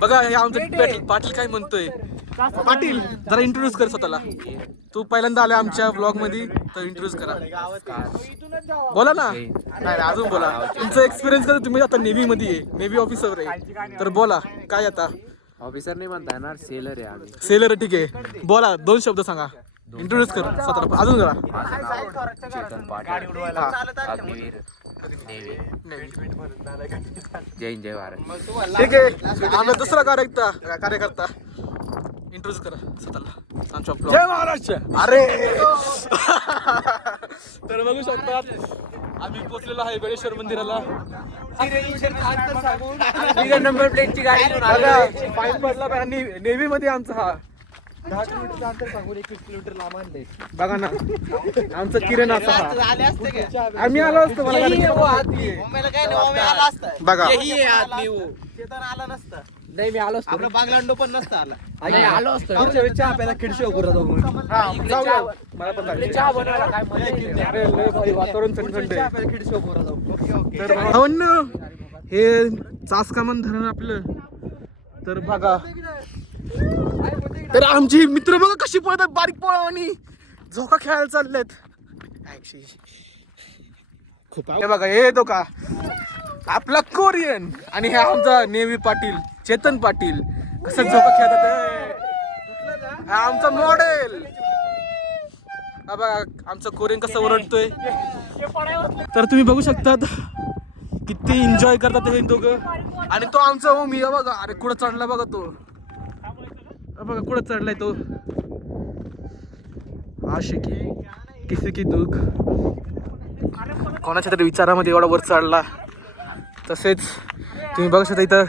बघा हे आमचं पाटील काय म्हणतोय. पाटील जरा इंट्रोड्यूस कर स्वतःला. तू पहिल्यांदा आला आमच्या ब्लॉग मध्ये तर इंट्रोड्यूस करा. बोला ना. नाही अजून बोला. तुमचा एक्सपिरियन्स कसं. तुम्ही आता नेव्ही मध्ये आहे, नेव्ही ऑफिसर आहे, तर बोला काय आता. ऑफिसर नाही म्हणता येणार, सेलर आहे आम्ही. सेलर ठीक आहे. बोला 2 शब्द सांगा. इंट्रोड्यूस कर स्वतःला अजून जरा. माझं नाव चेतन पाटील, अग्निवीर, नेव्ही. जय हिंद, जय भारत. ठीक आहे. आम्ही दुसरा कार्यकर्ता इंट्रोड्यूस करा स्वतःला आमच्या ब्लॉग. जय महाराष्ट्र. अरे तर बघू शकतात आम्ही पोहोचलेलो आहे बेळेश्वर मंदिराला. नंबर प्लेटची गाडी फाईन पडला आणि नेव्ही मध्ये आमचा हा 10 किलोमीटरचं अंतर सांगून 21 किलोमीटर लांब आणलंय. बघा ना आमचा किरण असा हा. आम्ही आलो असतो मला बघा. नाही मी आलो असतो. बागलांडो पण नसता आला. नाही आलो असतो. पुढच्या वेळी चहा प्यायला खिडशी उभं राहतो. मला पण लागले. चहा बनवायला काय मजा येते. अरे लय भारी वातावरण थंड चहा आहे. प्यायला खिडशी उभं राहतो. तर भावंड हे चासकामन धरण आपलं. तर बघा तर आमची मित्र बघा कशी पळतात बारीक पोळावानी झोका खेळायला चाललेत. खूप हे बघा हे तो का आपला कोरियन आणि हे आमचा नेव्ही पाटील चेतन पाटील कसं झोका खेळतात. हा आमचा मॉडेल. हा बघा आमचा कोरियन कसं ओरडतोय. तर तुम्ही बघू शकतात किती एन्जॉय करतात हे दोघं. आणि तो आमचा ओमी बघा. अरे कुठं चढला बघा तो. बघा कुठं चढलाय तो. आशिकी किसी की दुःख कोणाच्या तरी विचारामध्ये एवढा वर चढला. तसेच तुम्ही बघू शकता इथं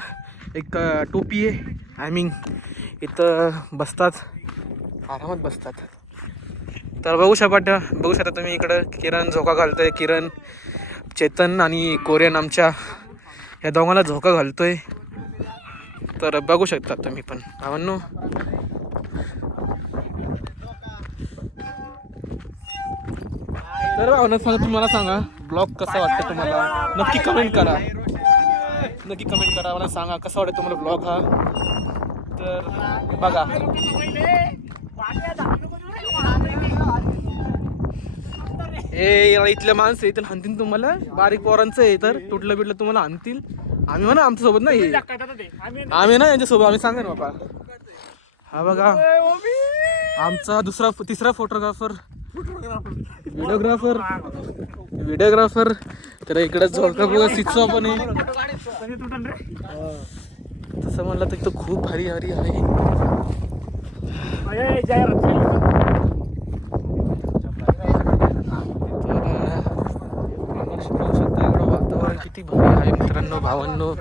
एक टोपी आहे. आय मीन इथं बसतात आरामात बसतात. तर बघू शकता तुम्ही इकडं किरण झोका घालतोय. किरण चेतन आणि कोरियन आमच्या या दोघांना झोका घालतोय. तर बघू शकता तुम्ही पण भावांनो. तर भावना सांगा तुम्हाला सांगा ब्लॉग कसा वाटतं तुम्हाला. नक्की कमेंट करा. मला सांगा कसा वाटतं तुम्हाला ब्लॉग हा. तर बघा हे इथल्या माणसं इथं हाणतील तुम्हाला. बारीक पोरांचं आहे तर तुटलं बिटलं तुम्हाला हाणतील. आम्ही म्हणा आमच्या सोबत नाही. आम्ही ना यांच्यासोबत आम्ही सांगा ना बाबा. हा बघा आमचा तिसरा फोटोग्राफर व्हिडिओग्राफर. तर इकडे झोका बघा सिचो पण आहे. तसं म्हणलं तर तो खूप भारी आहे. वातावरण किती भारी आहे मित्रांनो भावांनो.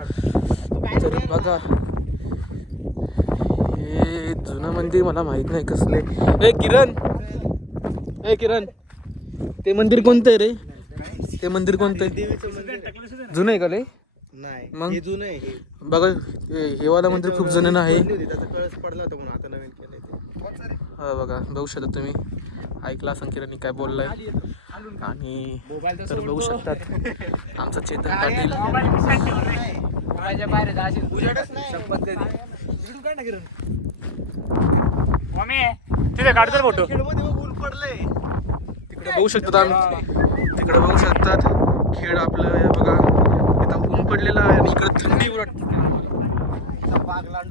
तर बघा हे जुनं मंदिर मला माहित नाही कसले. किरण ते मंदिर कोणतं आहे रे. ते मंदिर कोणतं आहे. जुनं आहे का रे. नाही मग हे जुनं आहे. बघा हे वाला मंदिर खूप जुनं आहे. त्याचा कळस पडला होता म्हणून आता नवीन केलंय. हा बघा बघू शकता तुम्ही. ऐकला असं किरणनी काय बोललाय. आणि तर बघू शकतात आमचा चेतन पाटील. तिकडे बघू शकतात खेळ आपलं. हे बघा इथं ऊन पडलेलं आहे आणि इकडं थंडी उलटते.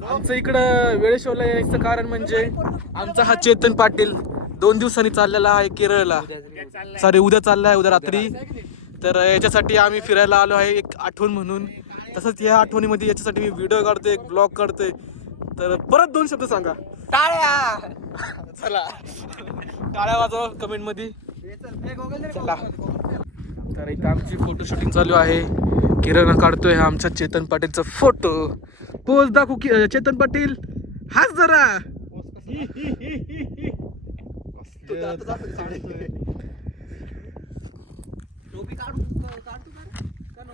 आमचं इकडं वेळेश्वरला यायचं कारण म्हणजे आमचा हा चेतन पाटील 2 दिवसांनी चाललेला आहे केरळला. उद्या चालला आहे, उद्या रात्री. तर याच्यासाठी आम्ही फिरायला आलो आहे एक आठवण म्हणून. तसंच या आठवणीमध्ये याच्यासाठी मी व्हिडिओ काढतोय, एक ब्लॉग करतोय. तर परत 2 शब्द सांगा. टाळ्या. चला टाळ्या वाजवा कमेंट मध्ये. चला तर इथं आमची फोटो शूटिंग चालू आहे. किरण काढतोय हा आमच्या चेतन पाटीलचा फोटो. पोज दाखवू चेतन पाटील. हाच जरा.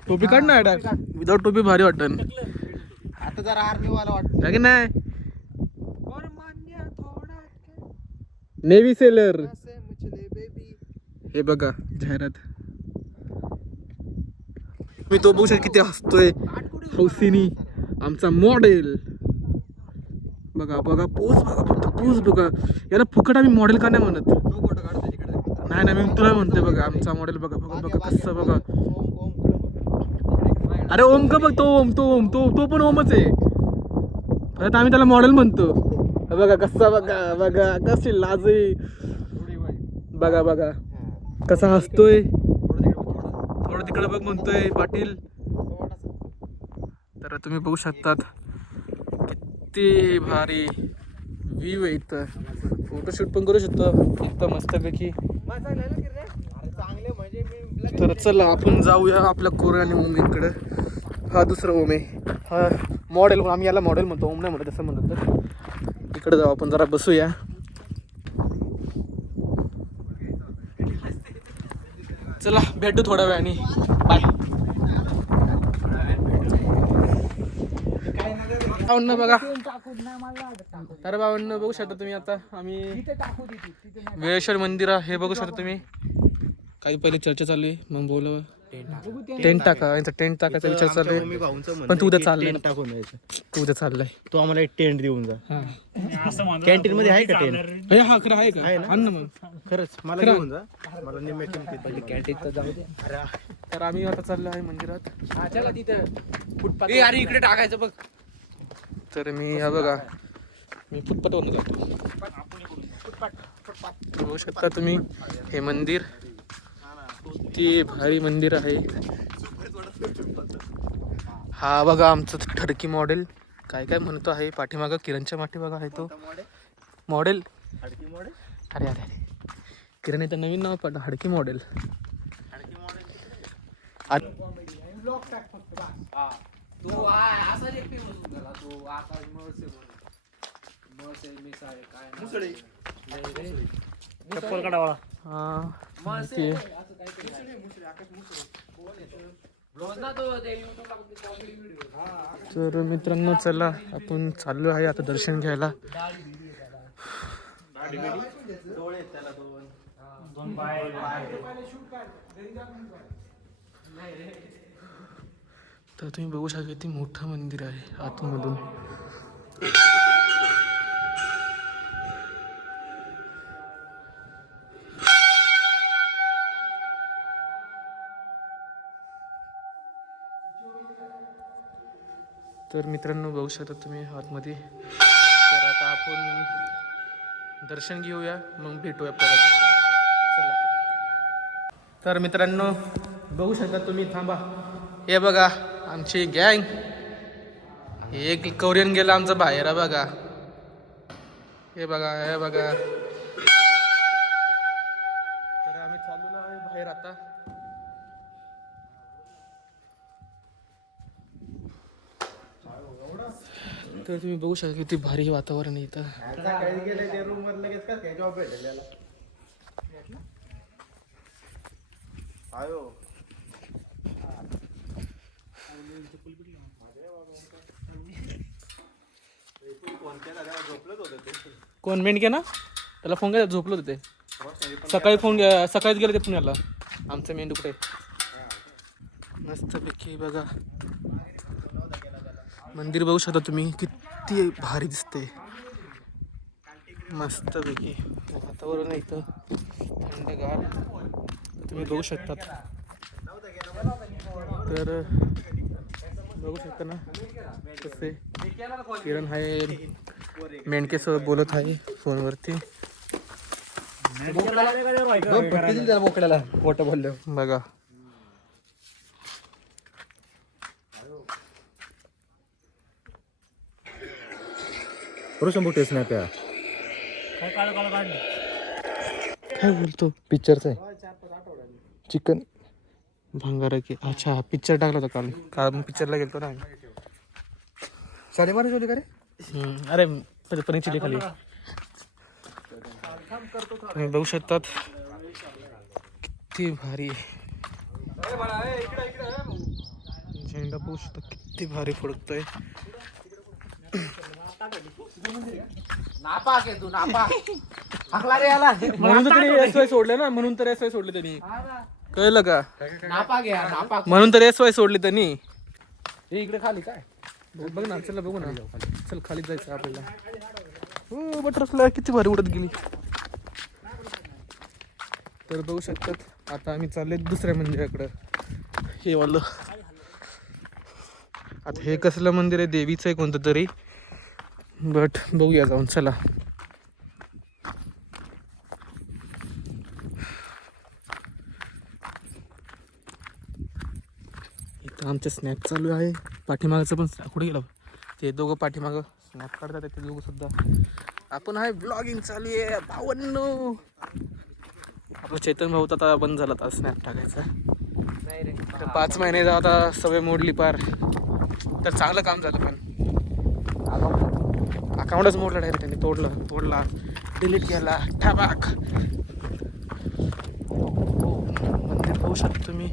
टोपी काढ ना. विदाउट टोपी भारी वाटन. आता जरा आर्मी वाला वाटत की नाही. Navy seller. हे बघा जाहिरात. मी तो बघू शकतो किती हसतोय. हौसीनी आमचा मॉडेल. बघा बघा पोज बघा फक्त पोज बघा. याला फुकट आम्ही मॉडेल का नाही म्हणत. नाही नाही मी तुला म्हणते बघा आमचा मॉडेल बघा बघा बघा कसं बघा. अरे ओम का बघ तो ओम तो ओम तो पण ओमच आहे. परत आम्ही त्याला मॉडेल म्हणतो. बघा कसा बघा बघा कशी लाज आहे. बघा बघा कसा हसतोय. थोडं तिकडे बघ म्हणतोय पाटील. तर तुम्ही बघू शकतात किती भारी व्ह्यू आहे इथं. फोटोशूट पण करू शकतो इथं मस्तपैकी. तर चला आपण जाऊया आपल्या कोऱ्याने ओमीकडे. हा दुसरा ओम आहे. हा मॉडेल आम्ही याला मॉडेल म्हणतो ओम नाही म्हणतो तसं म्हणतो. तर इकडे जाऊ आपण जरा बसूया. चला भेटू थोड्या वेळाने. बाय. भावंड बघा तर भावंड बघू शकता तुम्ही. आता आम्ही वेळेश्वर मंदिर हे बघू शकता तुम्ही. काही पहिले चर्चा चालू आहे मग बोलव टेंट टाका. यांचा टेंट टाकायचा विचार चालू आहे पण तू उद्या चाललाय टाकून द्यायचं. तू उद्या चाललाय. तो आम्हाला एक टेंट देऊन जा. कॅन्टीन मध्ये आहे का टेंट? हा खरं आहे का आण ना मग. खरंच मला घेऊन जा. मला निम्म्या किमतीत कॅन्टीन तर जाऊ दे. तर आम्ही आता चाललो आहे मंदिरात. चला तिथं अरे इकडे टाकायचं बघ. तर मी हा बघा मी फुटपाथवरून जातो. बघू शकता तुम्ही हे मंदिर किती भारी मंदिर आहे. हा बघा आमचं ठडकी मॉडेल काय काय म्हणतो आहे. पाठीमागं किरणच्या माठी बघा आहे तो मॉडेल. अरे अरे अरे किरण तर नवीन नाव पडलं हडकी मॉडेल. तो असा एक फेमस झाला तो आकाश मळसे काय चप्पल काढावा. हा मळसे असं काहीतरी रोज ना तो ते YouTubeला बघते comedy video. तर मित्रांनो चला आपण चाललो आहे आता दर्शन घ्यायला. तर तुम्ही बघू शकता किती मोठं मंदिर आहे आतमधून. तर मित्रांनो बघू शकता तुम्ही आतमध्ये. तर आता आपण दर्शन घेऊया मग भेटूया परत. चला. तर मित्रांनो बघू शकता तुम्ही थांबा. हे बघा आमची गँग. एक कोरियन गेला आमचा बाहेर आहे बघा. हे बघा हे बघा. तर आम्ही चाललो आहे बाहेर आता. तर तुम्ही बघू शकता किती भारी वातावरण आहे इथं. जॉब भेटलेला कोण मेंढके ना त्याला फोन केला झोपलो होते ते. सकाळी सकाळीच गेले ते पुण्याला. आमचं मेंढू कुठे मस्तपैकी बघा मंदिर बघू शकता तुम्ही किती भारी दिसते. मस्तपैकी वातावरण आहे इथं थंडगार तुम्ही बघू शकतात. तर बघू शकता ना कसे किरण आहे मेंढकेसोबत बोलत आहे फोनवरती. बोकड्याला मोठं बोललो. बघा टेस्ट नाही त्या काय बोलतो. पिक्चरचं आहे चिकन भंगारा की अच्छा पिक्चर टाकला होता काल. काल पिक्चरला गेलतो ना. साडेबारा होते का रे? अरे पनीर चिली खाली. तुम्ही बघू शकतात किती भारी झेंडा बघू शकता किती भारी फडकतोय. नापा घे तू नापा हाकला रे याला. म्हणून तर त्यांनी SY सोडलं ना. म्हणून तर SY सोडले त्यांनी. कळलं का. नापा घ्या नापा. म्हणून तर SY सोडली त्यांनी. हे इकडे खाली काय बघ ना, चला बघू ना. चल खाली जायचं आपल्याला. हो बटरफ्लाय किती भारी उडत गेली. तर बघू शकतात आता आम्ही चालले दुसऱ्या मंदिराकडं. हे वालं आता हे कसलं मंदिर आहे, देवीचं आहे कोणतं तरी, बट बघूया जाऊन. चला इथं आमचे स्नॅप चालू आहे. पाठीमागाचं पण कुठे गेलं ते दोघं पाठीमागं स्नॅप काढतात ते दोघं सुद्धा. आपण आहे ब्लॉगिंग चालू आहे भावांनो. आपलं चेतन भाऊ तर आता बंद झाला आता स्नॅप टाकायचा. नाही रे 5 महिने आता सवय मोडली पार. तर चांगलं काम झालं पण अकाउंटच मोडलं डायरेक्ट त्यांनी. तोडला डिलीट केला ठबाक. मंदिर पाहू शकता तुम्ही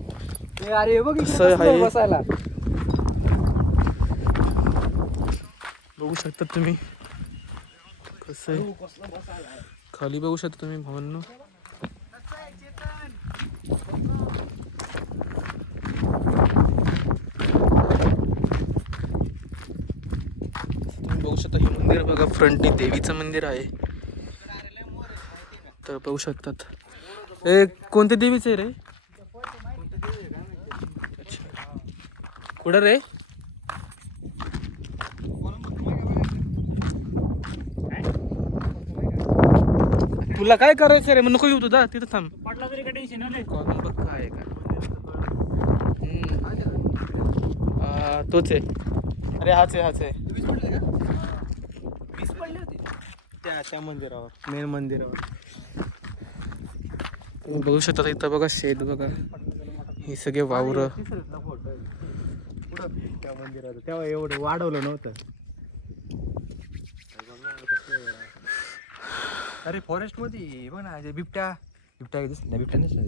अरे बघ कसं आहे. बसायला बघू शकता तुम्ही कसं आहे. खाली बघू शकता तुम्ही भावांनो. तुम्ही बघू शकता हे मंदिर बघा, फ्रंटनी देवीचं मंदिर आहे. तर बघू शकतात. ए कोणते देवीचं आहे रे? अच्छा कुठं रे? तुला काय करायचं रे? मग नको येऊ तुझा तिथं थांब. कॉलम बघ काय आहे का. तोच आहे. अरे हाच आहे. त्या मंदिरावर, मेन मंदिरावर. तुम्ही बघू शकता इथं बघा शेत बघा, हे सगळे वावर. त्या मंदिरावर तेव्हा एवढं वाढवलं नव्हतं. अरे फॉरेस्ट मध्ये बघ ना, बिबट्या दिसत नाही. बिबट्या दिसत नाही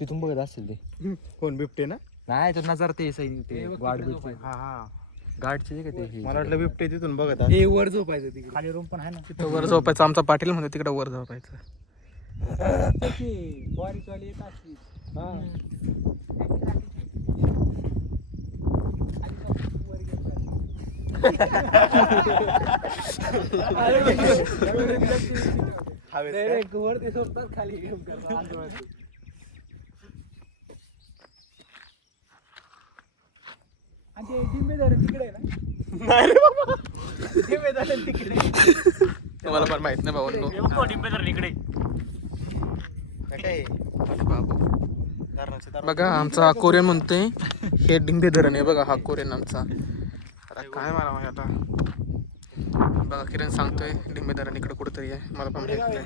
तिथून बघत असेल ते. कोण बिबटे ना? नाही तो नजर ते गार्ड बिबटे. हा गार्डचे का ते. मला वाटलं बिबटे तिथून बघत हे वर झोपायचं तिकडे खाली रूम पण आहे ना तिथं वर झोपायचं. आमचा पाटील म्हणतो तिकडे वर झोपायचं. वारीचवाली येत असतील. वरती झोपतात खाली घेऊन करतात. आणि ते जिम्मेदार तिकडे आहे ना. नाही रे बाबा, जिम्मेदार तिकडे. तुम्हाला पण माहित नाही भावांनो. काय बघा आमचा हा कोरियन म्हणतोय हे डिंबे धरण आहे बघा. हा कोरियन आमचा. आता काय मला माहिती आता. बघा किरण सांगतोय डिंबे धरण इकडे कुठेतरी आहे. मला पण माहित नाही.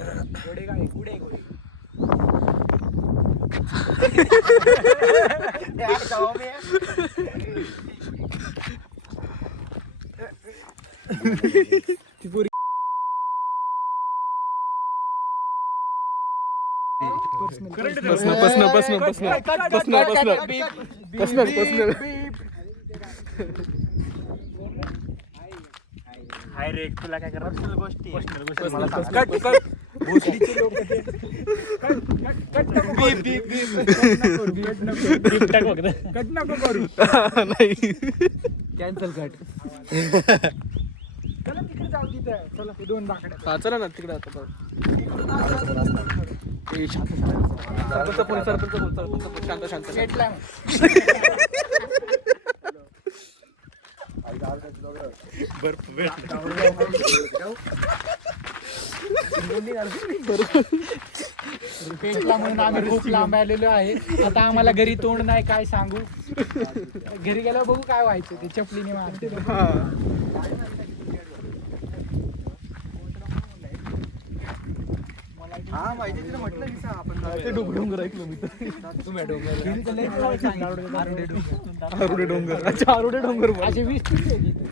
हाय रे, तुला काय करायचं गोष्टी नाही कॅन्सल कट. चला तिकडे जाऊ तिथं. चला ते 2 बाकडे. हा चला ना तिकडे आता. सरपंच फोन शांत. पेटला म्हणून आम्ही खूप लांब आलेलो आहे. आता आम्हाला घरी तोंड नाही काय सांगू. घरी गेल्यावर बघू काय व्हायचं. ते चपलीने मारते. हा माहिती तिला म्हटलं की आपण ते डोंगर ऐकलं मी तर. तुम्ही डोंगर आरुडे डोंगर. अच्छा आरुडे डोंगर. असे 20 पिढी आहे तिथे.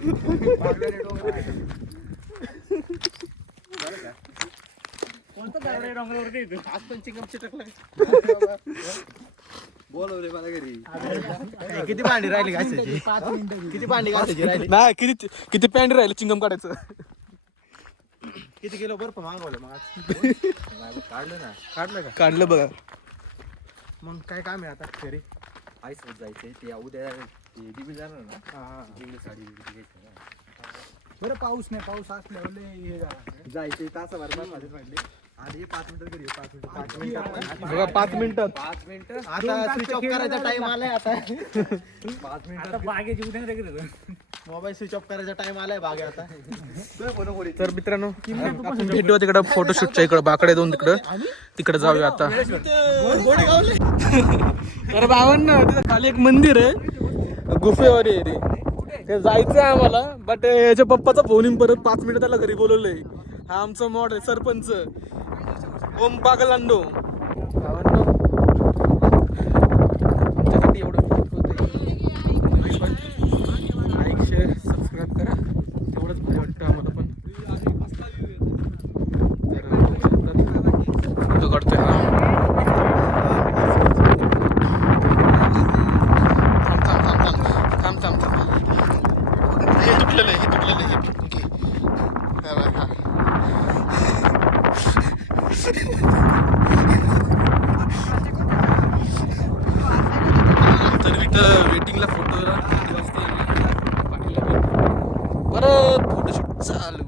कोणतं दारुडे डोंगरावरती येतो? आज पण चिकन चिटकलाय. बोलवले मला घरी. किती भांडी राहिली घासायची? 5 मिनिटं. किती भांडी घासायची राहिली? नाही किती पॅन्ट राहिलं चिंगम काढायचं. किती किलो बर्फ मागवलं मग आज? काढलं ना. काढलं का? काढलं बघा. मग काय काम आहे आता घरी? आईसोबत जायचंय ते उद्या ते दिवी जाणार ना दिवी साडी घ्यायची ना. बरं पाऊस नाही, पाऊस असल्यावर लय हे झालं. जायचे तासाभर माझे म्हटले आणि 5 मिनिटं घरी 5 मिनिटं बघा 5 मिनिटात 5 मिनिटं आता स्विच ऑफ करायचा टाइम आलाय आता. 5 मिनिटं बागेची उद्या तिकडे मोबाईल स्विच ऑफ करायचा टाइम आलाय बागे आता. तर मित्रांनो आपण भेटूया तिकडं फोटोशूटच्या इकडं बाकडे दोन तिकडे जाऊया आता. तर भावांना तिथं खाली एक मंदिर आहे गुफेवर आहे ते जायचं आहे आम्हाला. बट याच्या पप्पाचा फोन परत 5 मिनिटं त्याला घरी बोलवलंय. हा आमचा मॉड आहे सरपंच ओम पागलांडो. भावांनो तुमच्यासाठी एवढं लाईक शेअर सबस्क्राईब करा, तेवढंच भारी वाटतं आम्हाला पण. तर तो करतोय हा. थांब हे तुटलेलं आहे ओके. तर इथं वेटिंगला फोटोला परत फोटोशूट चालू.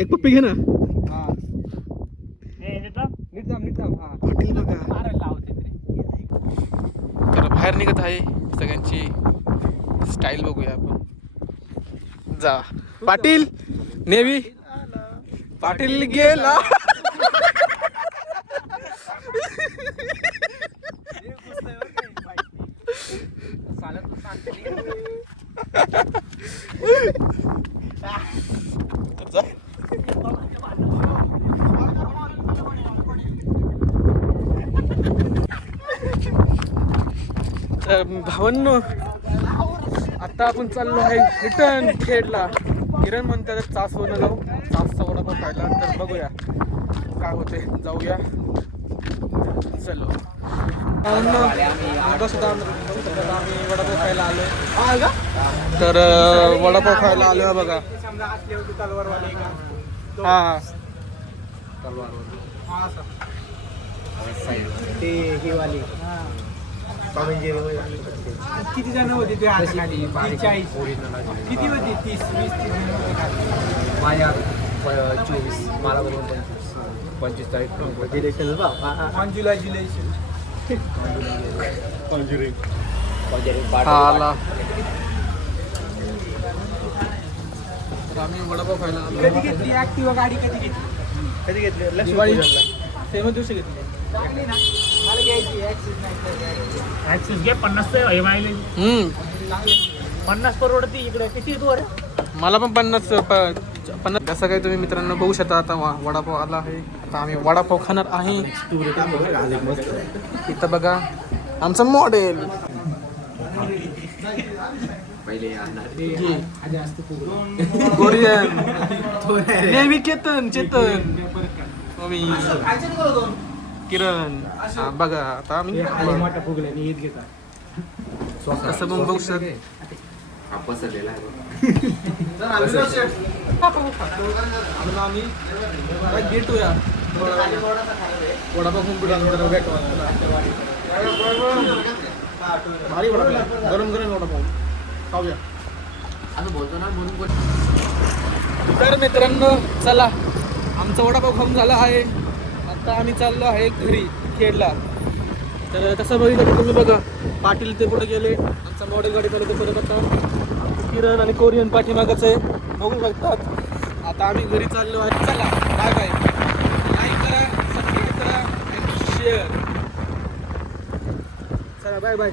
एक पप्पी घे ना. पाटील बघा तर बाहेर निघत आहे. सगळ्यांची स्टाईल बघूया आपण. जा पाटील नेवी पाटील गेला. तर जा. तर भावांनो आता आपण चाललो आहे रिटर्न खेडला. किरण म्हणतात चासवनं जाऊ, चासचा वडापाव खायला. तर बघूया काय होते, जाऊया. चलो सुद्धा आम्ही वडापाव खायला आलो. तर वडापाव खायला आलो बघा. हा ते ही वाली किती जण होते ते हाताखाली? 40 किती होती? 30-20 माझ्या 24 मला बरोबर 25-40 आला. तर आम्ही वडापाव खायला आलो. कधी घेतली ऍक्टिवा गाडी? कधी घेतली? दिवाळी सेम दिवशी घेतली. चांगली ना, मला घ्यायची. ऍक्सिस नाही. ऍक्सिस घे 50 मायलेज 50 परवडती. इकडे किती दूर आहे? मला पण 50. जसं काही तुम्ही मित्रांनो बघू शकता. आता वडापाव आला आहे. आता आम्ही वडापाव खाणार आहे. इथं बघा आमचं मॉडेल. कोरियन नेव्ही चेतन किरण. हा बघा आता आम्ही मोठा फुगल्याने ईद घेतात. कसं पण बघू शकतो. आम्ही भेटूया वडापाव भारी वडापाव, गरम वडापाव खाऊया. तर मित्रांनो चला आमचा वडापाव खाऊन झाला आहे. आता आम्ही चाललो आहे घरी खेडला. तर तसं बघितलं की तुम्ही बघा पाटील ते पुढे गेले. आमचा मॉडेल गाडी चालवतो परत. आता किरण आणि कोरियन पाठीमागच आहे बघू शकतात. आता आम्ही घरी चाललो आहे. चला बाय बाय. लाईक करा, सबस्क्राईब करा आणि शेअर. चला बाय बाय.